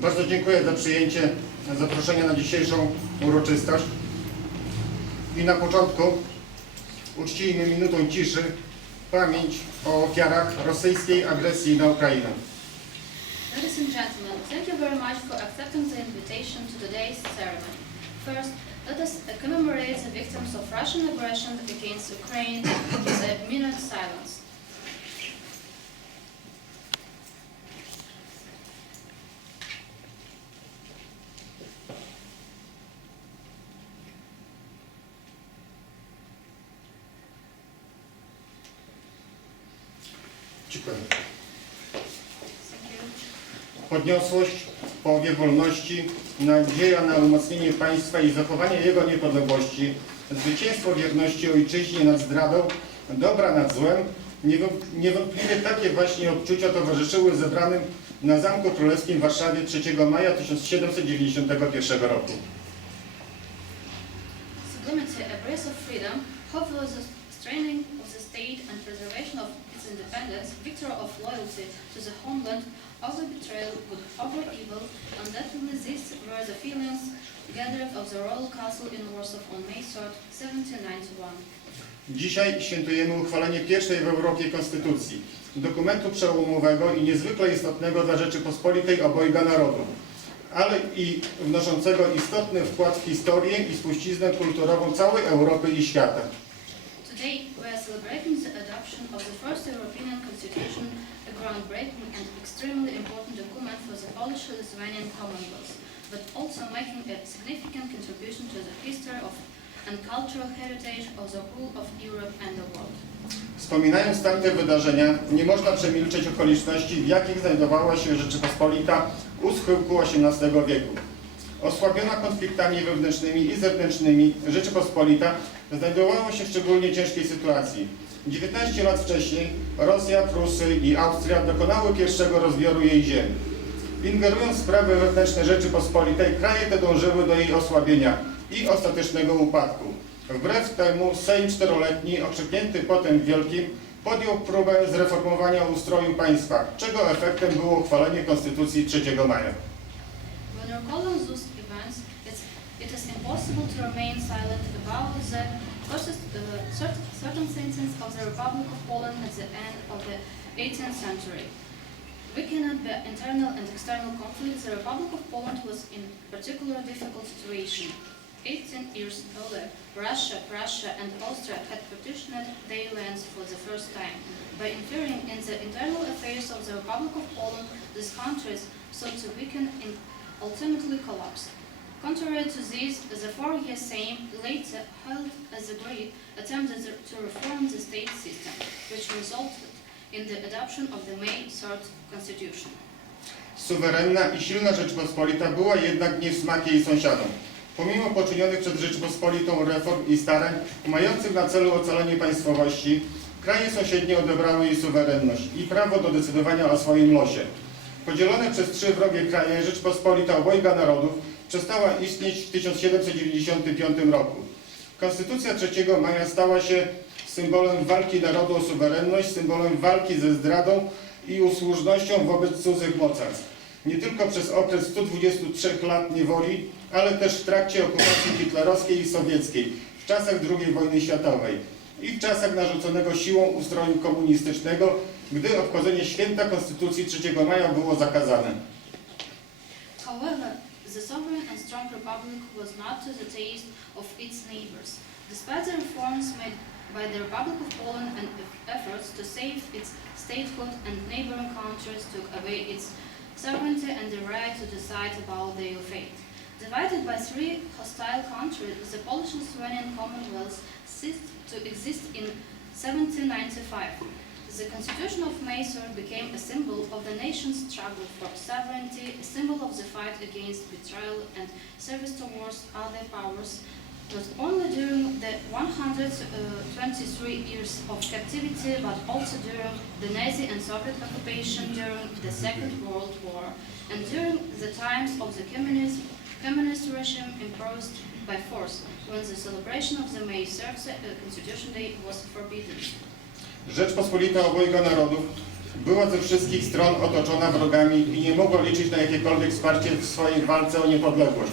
Bardzo dziękuję za przyjęcie zaproszenia na dzisiejszą uroczystość. I na początku uczcijmy minutą ciszy pamięć o ofiarach rosyjskiej agresji na Ukrainę. Ladies and gentlemen, thank you very much for accepting the invitation to today's ceremony. First, let us commemorate the victims of Russian aggression against Ukraine with a minute's silence. Dziękuję. Podniosłość, połowie wolności, nadzieja na umocnienie państwa i zachowanie jego niepodległości, zwycięstwo wierności ojczyźnie nad zdradą, dobra nad złem, niewątpliwie takie właśnie odczucia towarzyszyły zebranym na Zamku Królewskim w Warszawie 3 maja 1791 roku. Sublimity, embrace of freedom, hope for the strengthening of the state and preservation of its independence, victory of loyalty to the homeland, over betrayal, good over evil, undoubtedly these were the feelings gathered of the royal castle in Warsaw on May 3, 1791. Dzisiaj świętujemy uchwalenie pierwszej w Europie konstytucji, dokumentu przełomowego i niezwykle istotnego dla Rzeczypospolitej obojga narodów, ale i wnoszącego istotny wkład w historię i spuściznę kulturową całej Europy i świata. Today we are celebrating the adoption of the first European Constitution, a groundbreaking and extremely important document for the Polish-Lithuanian Commonwealth, but also making a significant contribution to the history of and cultural heritage of the whole of Europe and the world. Wspominając tamte wydarzenia, nie można przemilczeć okoliczności, w jakich znajdowała się Rzeczypospolita u schyłku XVIII wieku. Osłabiona konfliktami wewnętrznymi i zewnętrznymi, Rzeczypospolita znajdowała się w szczególnie ciężkiej sytuacji. 19 lat wcześniej Rosja, Prusy i Austria dokonały pierwszego rozbioru jej ziemi. Ingerując w sprawy wewnętrzne Rzeczypospolitej, kraje te dążyły do jej osłabienia i ostatecznego upadku. Wbrew temu Sejm czteroletni, okrzyknięty potem Wielkim, podjął próbę zreformowania ustroju państwa, czego efektem było uchwalenie Konstytucji 3 maja. When recalling those events, it is impossible to remain silent about the circumstances of the Republic of Poland at the end of the 18th century. Weakened by internal and external conflicts, the Republic of Poland was in a particularly difficult situation. 18 years earlier, Russia, Prussia and Austria had partitioned their lands for the first time. By interfering in the internal affairs of the Republic of Poland, these countries sought to weaken and ultimately collapse. Contrary to this, the 4-year Sejm later held as a great attempt to reform the state system, which resulted in the adoption of the May 3rd Constitution. Suwerenna i silna Rzeczypospolita była jednak nie w smak jej sąsiadom. Pomimo poczynionych przez Rzeczypospolitą reform i starań mających na celu ocalenie państwowości, kraje sąsiednie odebrały jej suwerenność i prawo do decydowania o swoim losie. Podzielone przez 3 wrogie kraje, Rzeczypospolita obojga narodów przestała istnieć w 1795 roku. Konstytucja 3 maja stała się symbolem walki narodu o suwerenność, symbolem walki ze zdradą i usłużnością wobec cudzych mocarstw. Nie tylko przez okres 123 lat niewoli, ale też w trakcie okupacji hitlerowskiej i sowieckiej, w czasach II wojny światowej i w czasach narzuconego siłą ustroju komunistycznego, gdy obchodzenie święta Konstytucji 3 maja było zakazane. However, the sovereign and strong republic was not to the taste of its neighbors. Despite the reforms made by the Republic of Poland and efforts to save its statehood, and neighboring countries took away its sovereignty and the right to decide about their fate. Divided by 3 hostile countries, the Polish-Lithuanian Commonwealth ceased to exist in 1795. The Constitution of May 3rd became a symbol of the nation's struggle for sovereignty, a symbol of the fight against betrayal and service towards other powers, not only during the 123 years of captivity, but also during the Nazi and Soviet occupation, during the Second World War, and during the times of the communist regime imposed by force, when the celebration of the May 3rd Constitution Day was forbidden. Rzeczpospolita obojga narodów była ze wszystkich stron otoczona wrogami i nie mogła liczyć na jakiekolwiek wsparcie w swojej walce o niepodległość.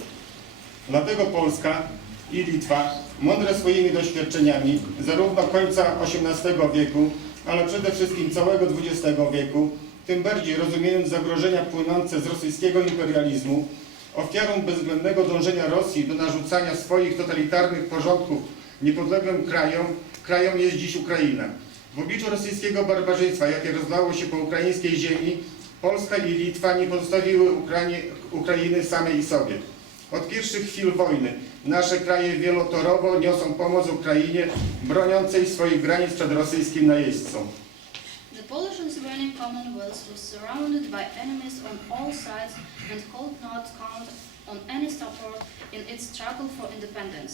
Dlatego Polska i Litwa, mądre swoimi doświadczeniami zarówno końca XVIII wieku, ale przede wszystkim całego XX wieku, tym bardziej rozumiejąc zagrożenia płynące z rosyjskiego imperializmu, ofiarą bezwzględnego dążenia Rosji do narzucania swoich totalitarnych porządków niepodległym krajom jest dziś Ukraina. W obliczu rosyjskiego barbarzyństwa, jakie rozlało się po ukraińskiej ziemi, Polska i Litwa nie pozostawiły Ukrainy samej sobie. Od pierwszych chwil wojny nasze kraje wielotorowo niosą pomoc Ukrainie broniącej swoich granic przed rosyjskim najeźdźcą. The Polish and Lithuanian Commonwealth was surrounded by enemies on all sides and could not count on any support in its struggle for independence.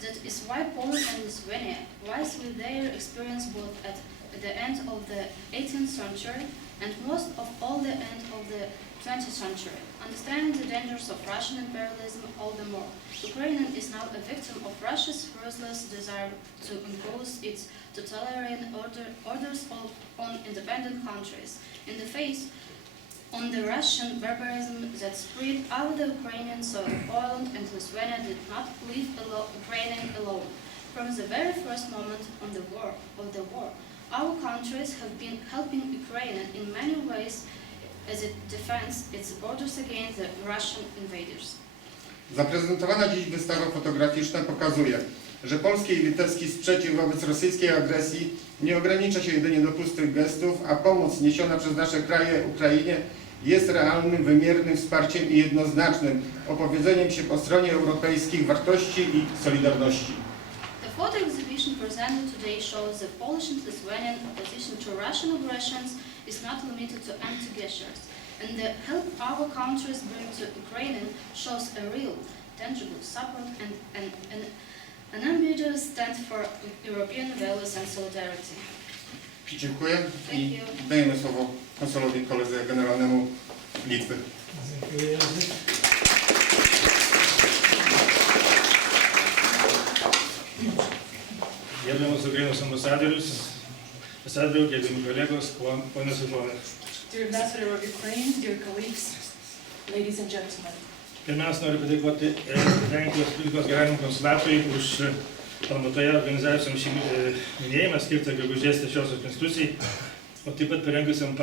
That is why Poland and Lithuania, whilst with their experience both at the end of the 18th century and most of all the end of the 20th century, understanding the dangers of Russian imperialism all the more. Ukraine is now a victim of Russia's ruthless desire to impose its totalitarian orders on independent countries. In the face on the Russian barbarism that spread over the Ukrainian soil, Poland and Lithuania did not leave Ukraine alone. From the very first moment of the war, our countries have been helping Ukraine in many ways as it defends its borders against the Russian invaders. Zaprezentowana dziś wystawa fotograficzna pokazuje, że polski i litewski sprzeciw wobec rosyjskiej agresji nie ogranicza się jedynie do pustych gestów, a pomoc niesiona przez nasze kraje Ukrainie jest realnym, wymiernym wsparciem i jednoznacznym opowiedzeniem się po stronie europejskich wartości i solidarności. The photo exhibition presented today shows the Polish and Lithuanian opposition to Russian aggressions is not limited to empty gestures, and the help our countries bring to Ukraine shows a real, tangible support and an ambiguous stand for European values and solidarity. Dziękuję Thank i you. dajemy słowo konsulowi, koledze generalnemu Litwy. Dziękuję, Jerzy. Gerbiamas Ukrainos ambasadorius, gerbiami kolegos, ponios ir ponai. Dear Ambassador of Ukraine, dear colleagues, ladies and gentlemen, Pirmiausia, noriu padėkoti Lenkijos Respublikos Generaliniam konsulatui už Ałmatoje organizacijom šį minėjimą skirtą gegužės 3 konstitucijai, o taip pat parengusiam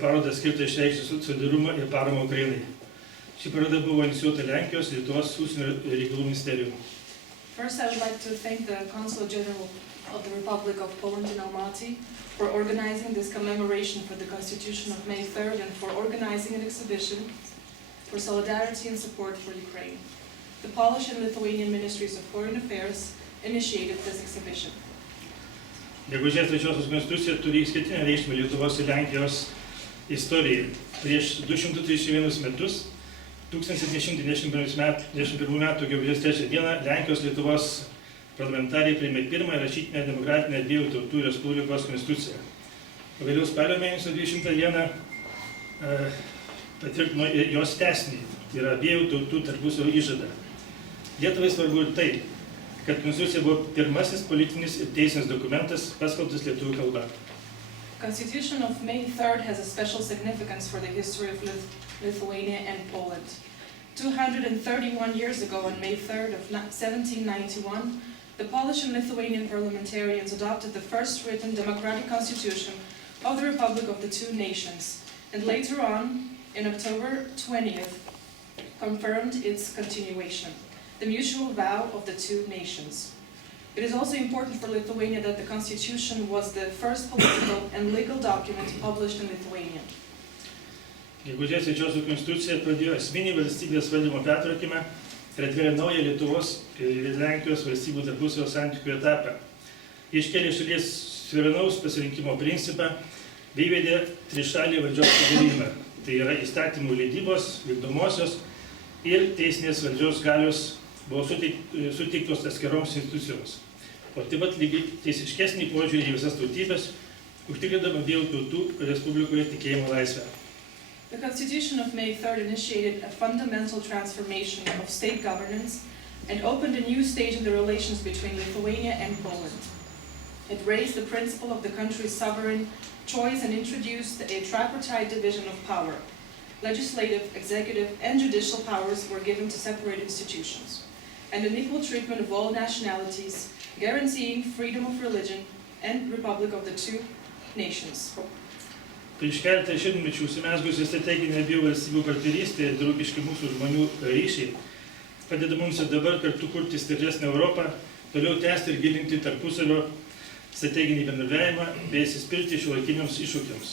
parodą skirtą išreikšti solidarumą ir paramą Ukrainai. Ši paroda buvo inicijuota Lenkijos, Lietuvos užsienio reikalų ministerijų. first I would like to thank the Consul General of the Republic of Poland in Ałmaty for organizing this commemoration for the Constitution of May 3rd and for organizing an exhibition for solidarity and support for Ukraine. The Polish and Lithuanian Ministries of Foreign Affairs initiated this exhibition. Gegužės 3 konstitucija turi išskirtinę reikšmę Lietuvos ir Lenkijos istorijai. Prieš 231 metus, 1791 metų gegužės 3 dieną, Lenkijos Lietuvos parlamentarai priėmė pirmąją rašytinę demokratinę dviejų tautų Respublikos konstituciją. O vėliau spalio mėnesio 20 dieną patvirtino jos tęsinį, tai yra abiejų tautų tarpusavio įžadą. Lietuvai svarbu ir tai, kad konstitucija buvo pirmasis politinis ir teisinis dokumentas paskelbtas lietuvių kalba. Constitution of May 3rd has a special significance for the history of Lithuania and Poland. 231 years ago, on May 3rd of 1791, the Polish and Lithuanian parliamentarians adopted the first written democratic constitution of the Republic of the Two Nations, and later on, in October 20th, confirmed its continuation, the mutual vow of the two nations. It is also important for Lithuania that the constitution was the first political and legal document published in Lithuania. Gegužės 3 konstitucija pradėjo esminį valstybės valdymo pertvarkymą ir atvėrė naują Lietuvos ir Lenkijos valstybių tarpusavio santykių etapą. Iškėlė šalies suverenaus pasirinkimo principą bei įvedė trišalį valdžios padalijimą. Tai yra įstatymų leidybos, vykdomosios ir teisinės valdžios galios buvo suteiktos atskiroms institucijoms. O taip pat lygiai teisiškesnį požiūrį į visas tautybės, užtikrindama abiejų tautų Respublikoje tikėjimo laisvę. The Constitution of May 3rd initiated a fundamental transformation of state governance and opened a new stage in the relations between Lithuania and Poland. It raised the principle of the country's sovereign choice and introduced a tripartite division of power. Legislative, executive, and judicial powers were given to separate institutions, and an equal treatment of all nationalities, guaranteeing freedom of religion and republic of the two nations. Prieš keletą šimtmečių užsimezgusi strateginė abiejų valstybių partnerystė ir draugiški mūsų žmonių ryšiai padeda mums ir dabar kartu kurti stipresnę Europą, toliau tęsti ir gilinti tarpusavio strateginį bendradarbiavimą bei atsispirti šiuolaikiniams iššūkiams.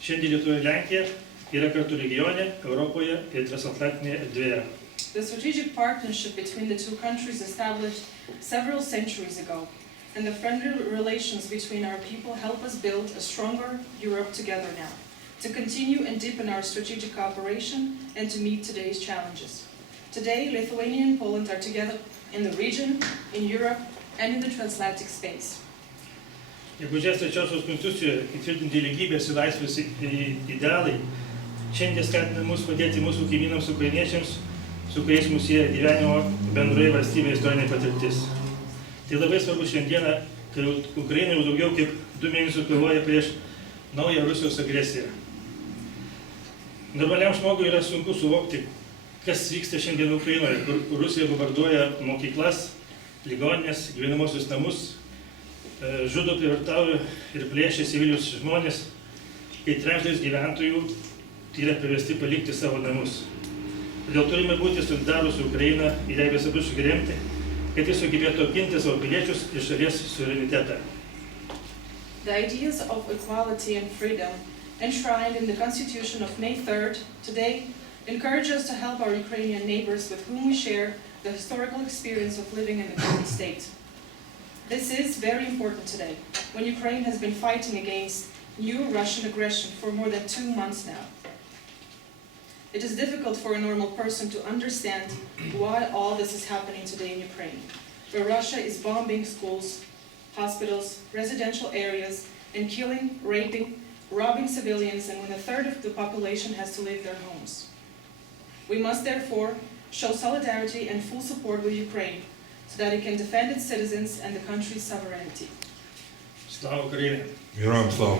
Šiandien Lietuva ir Lenkija yra kartu regione, Europoje ir transatlantinėje erdvėje. The strategic partnership between the two countries established several centuries ago, and the friendly relations between our people help us build a stronger Europe together now, to continue and deepen our strategic cooperation and to meet today's challenges. Today, Lithuania and Poland are together in the region, in Europe, and in the transatlantic space. Gegužės 3 konstitucijoje įtvirtinti lygybės ir laisvės idealai šiandien skatina mus padėti mūsų kaimynams ukrainiečiams, su kuriais mūsų sieja gyvenimo bendroje valstybėje istorinė patirtis. Tai labai svarbu šiandieną, kai Ukraina jau daugiau kaip 2 mėnesius kovoja prieš naują Rusijos agresiją. Normaliam žmogui yra sunku suvokti, kas vyksta šiandien Ukrainoje, kur Rusija bombarduoja mokyklas, ligoninės, gyvenamosius namus, žudo, prievartauja ir plėšia civilius žmonės, kai trečdalis gyventojų yra priversti palikti savo namus. Todėl turime būti solidarūs su Ukraina ir jai visapusiškai suremti, kad jis sugebėtų apginti savo piliečius ir šalies suverenitetą. The ideas of equality and freedom enshrined in the Constitution of May 3rd today encourage us to help our Ukrainian neighbors with whom we share the historical experience of living in the common state. This is very important today, when Ukraine has been fighting against new Russian aggression for more than 2 months now. It is difficult for a normal person to understand why all this is happening today in Ukraine, where Russia is bombing schools, hospitals, residential areas, and killing, raping, robbing civilians, and when a third of the population has to leave their homes. We must therefore show solidarity and full support with Ukraine, so that it can defend its citizens and the country's sovereignty. Slava Ukraini! Героям слава!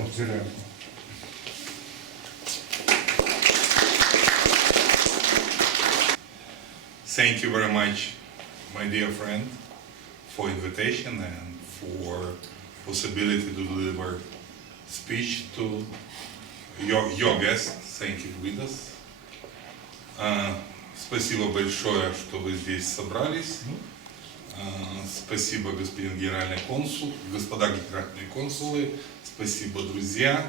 Thank you very much, my dear friend, for invitation and for possibility to deliver speech to your guest. Thank you, Gvidas. Спасибо большое, что вы здесь собрались. Спасибо, господин генеральный консул, господа генеральные консулы. Спасибо, друзья.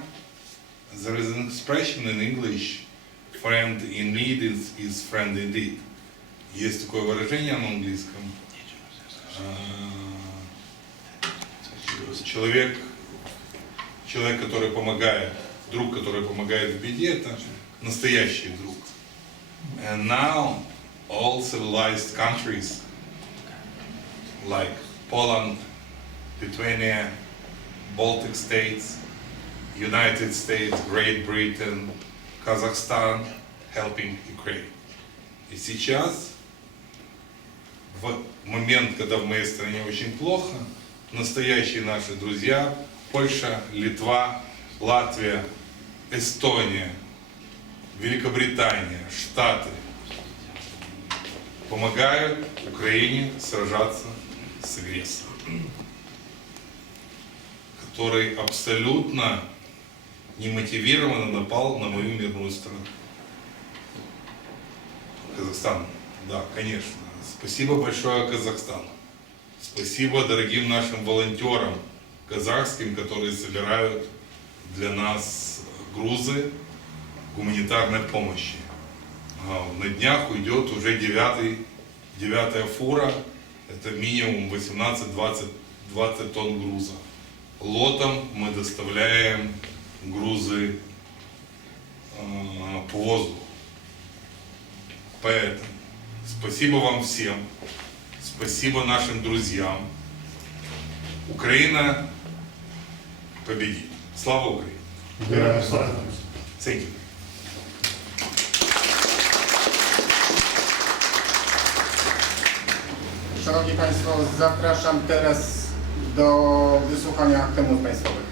There is an expression in English, friend in need is friend indeed. Есть такое выражение на английском. Человек, который помогает, друг, который помогает в беде, это настоящий друг. And now all civilized countries like Poland, Lithuania, Baltic states, United States, Great Britain, Kazakhstan helping Ukraine. И сейчас, в момент, когда в моей стране очень плохо, настоящие наши друзья, Польша, Литва, Латвия, Эстония, Великобритания, Штаты, помогают Украине сражаться с агрессором, который абсолютно немотивированно напал на мою мирную страну. Казахстан, да, конечно. Спасибо большое Казахстану. Спасибо дорогим нашим волонтерам казахским, которые собирают для нас грузы гуманитарной помощи. На днях уйдет уже 9-я фура, это минимум 18-20 тонн груза. Лотом мы доставляем грузы по воздуху. Поэтому спасибо вам всем, спасибо нашим друзьям. Украина победит. Слава Украине! Thank you. Szanowni Państwo, zapraszam teraz do wysłuchania hymnów państwowych.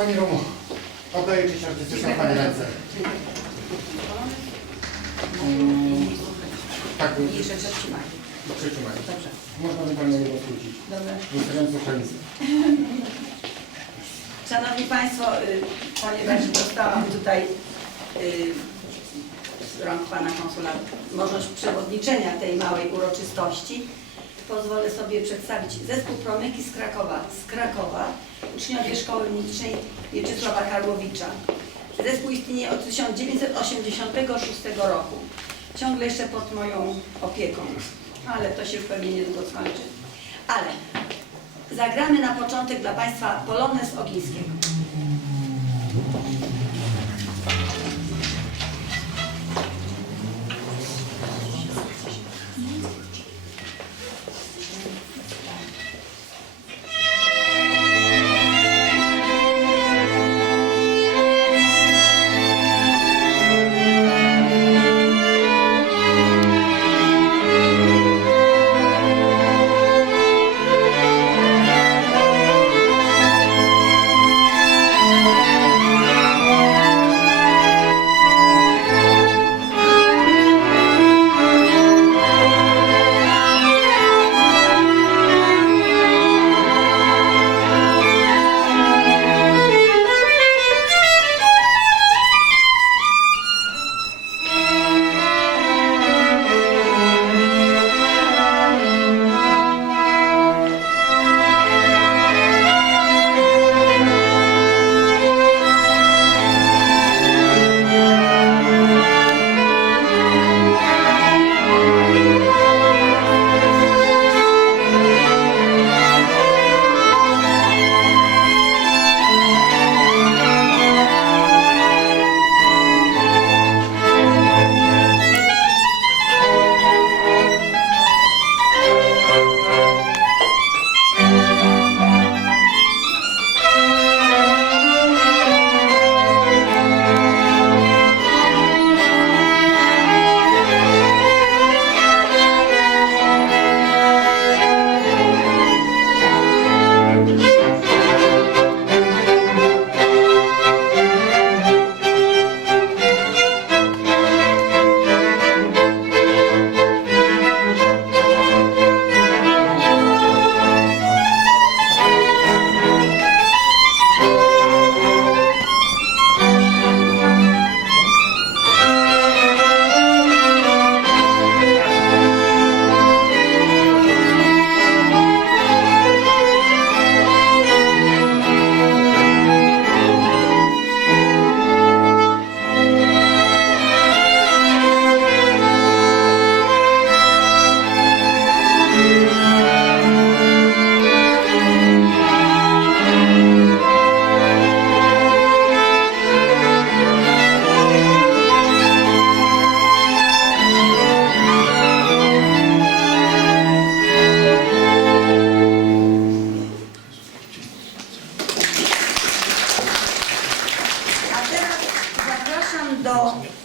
Pani Romo, oddaję Ci się artystyczną Pani ręce. Tak, I jeszcze przytrzymaj. przytrzymaj. Dobrze. Można by Pani jedno skrócić. Dobra. Zostawiając słuchający. Szanowni Państwo, ponieważ dostałam tutaj z rąk Pana Konsula możliwość przewodniczenia tej małej uroczystości, pozwolę sobie przedstawić zespół Promyki z Krakowa, uczniowie Szkoły Muzycznej Mieczysława Karłowicza. Zespół istnieje od 1986 roku. Ciągle jeszcze pod moją opieką, ale to się już pewnie niedługo skończy. Ale zagramy na początek dla Państwa polonez Ogińskiego.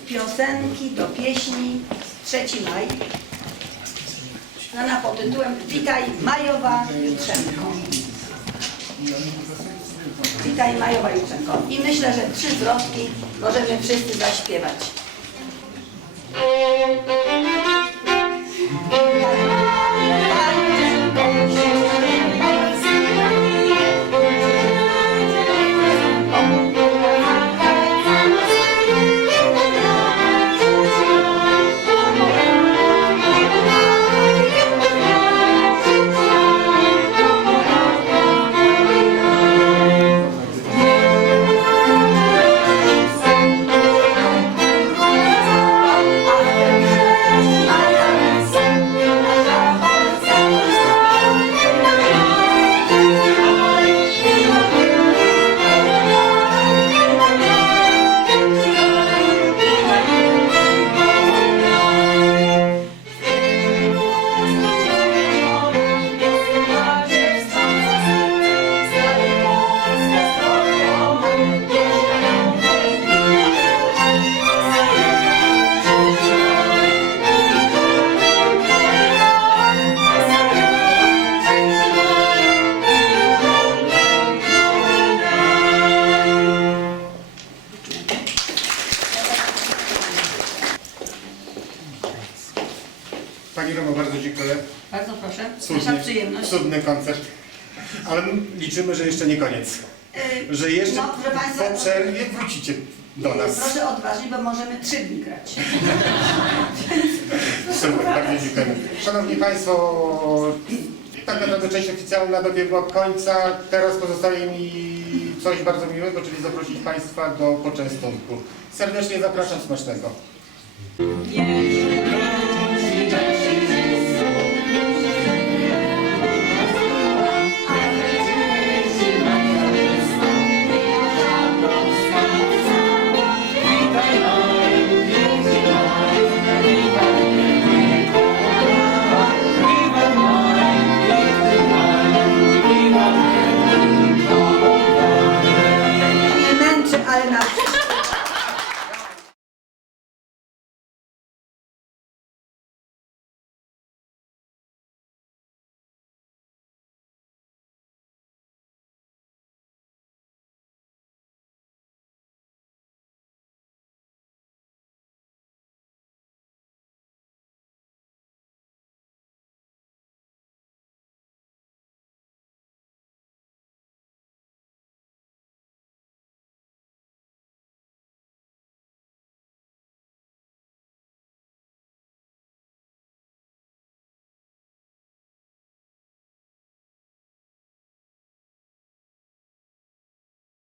piosenki, do pieśni 3 maj. Znana pod tytułem Witaj Majowa Jutrzenko. Witaj Majowa Jutrzenko. I myślę, że 3 zwrotki możemy wszyscy zaśpiewać. Pani Romo, bardzo dziękuję. Bardzo proszę. Nasza przyjemność. Cudny koncert. Ale liczymy, że jeszcze nie koniec. Że jeszcze proszę Państwa, po przerwie wrócicie do nas. Proszę odważyć, bo możemy 3 dni grać. Super, bardzo dziękujemy. Szanowni Państwo, tak naprawdę część oficjalna dobiegła końca. Teraz pozostaje mi coś bardzo miłego, czyli zaprosić Państwa do poczęstunku. Serdecznie zapraszam, smacznego.